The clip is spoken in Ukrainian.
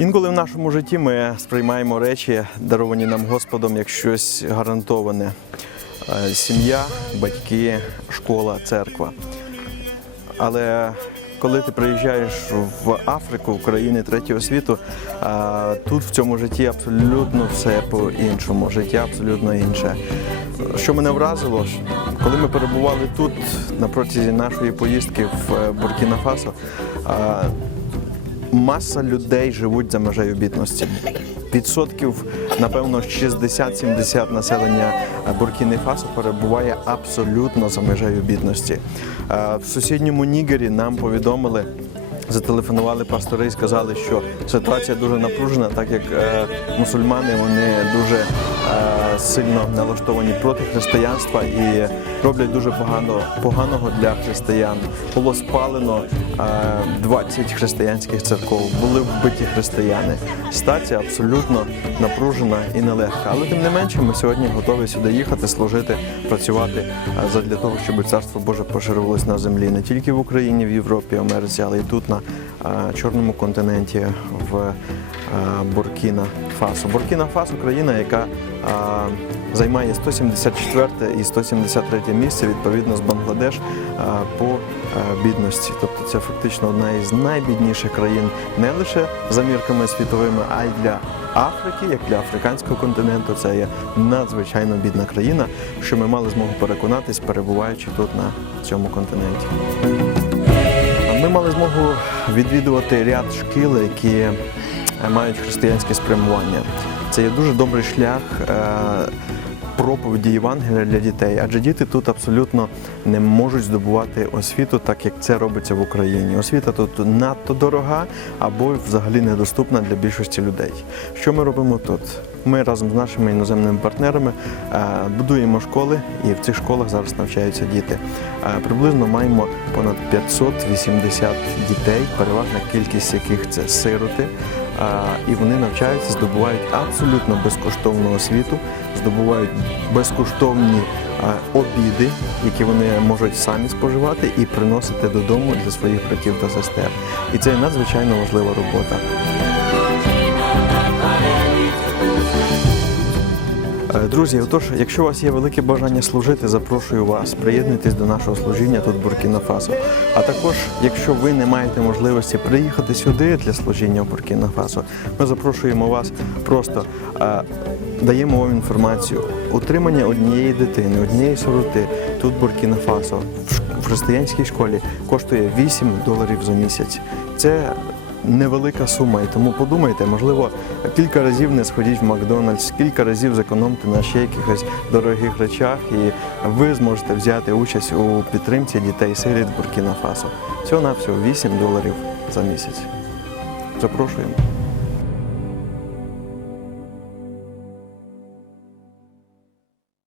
Інколи в нашому житті ми сприймаємо речі, даровані нам Господом, як щось гарантоване: е, сім'я, батьки, школа, церква. Але коли ти приїжджаєш в Африку, в країни третього світу, е, тут в цьому житті абсолютно все по-іншому, життя абсолютно інше. Що мене вразило, коли ми перебували тут на протязі нашої поїздки в е, Буркіна-Фасо, маса людей живуть за межею бідності. Відсотків, напевно, 60-70 населення Буркіни Фасо перебуває абсолютно за межею бідності. Е, в сусідньому Нігері нам повідомили. Зателефонували пастори і сказали, що ситуація дуже напружена, так як е, мусульмани вони дуже е, сильно налаштовані проти християнства і роблять дуже погано поганого для християн. Було спалено 20 е, християнських церков, були вбиті християни. Стація абсолютно напружена і нелегка. Але тим не менше, ми сьогодні готові сюди їхати, служити, працювати е, для того, щоб царство Боже поширювалося на землі не тільки в Україні, в Європі, Америці, але й тут на е, чорному континенті в Буркіна. Фасо. Буркіна Фасо країна, яка займає 174 і 173 місце відповідно з Бангладеш по е, бідності. Тобто це фактично одна із найбідніших країн не лише за мірками світовими, а й для Африки, як для африканського континенту. Це є надзвичайно бідна країна, що ми мали змогу переконатись, перебуваючи тут на цьому континенті. Ми мали змогу відвідувати ряд шкіл, які Е, мають християнське спрямування. Це є дуже добрий шлях. Е, проповіді Євангелія для дітей, адже діти тут абсолютно не можуть здобувати освіту, так як це робиться в Україні. Освіта тут надто дорога або взагалі недоступна для більшості людей. Що ми робимо тут? Ми разом з нашими іноземними партнерами е, будуємо школи, і в цих школах зараз навчаються діти. Приблизно маємо понад 580 дітей, переважна кількість яких це сироти і вони навчаються, здобувають абсолютно безкоштовну освіту, здобувають безкоштовні обіди, які вони можуть самі споживати і приносити додому для своїх братів та сестер. І це надзвичайно важлива робота. Е, друзі, отож, якщо у вас є велике бажання служити, запрошую вас приєднуйтесь до нашого служіння тут Буркіна Фасо. А також, якщо ви не маєте можливості приїхати сюди для служіння в Буркіна Фасо, ми запрошуємо вас просто а, е, даємо вам інформацію. Утримання однієї дитини, однієї сороти тут Буркіна Фасо в християнській школі коштує 8 доларів за місяць. Це невелика сума. І тому подумайте, можливо, кілька разів не сходіть в Макдональдс, кілька разів зекономте на ще якихось дорогих речах, і ви зможете взяти участь у підтримці дітей сиріт Буркіна Фасо. Всього на всього 8 доларів за місяць. Запрошуємо.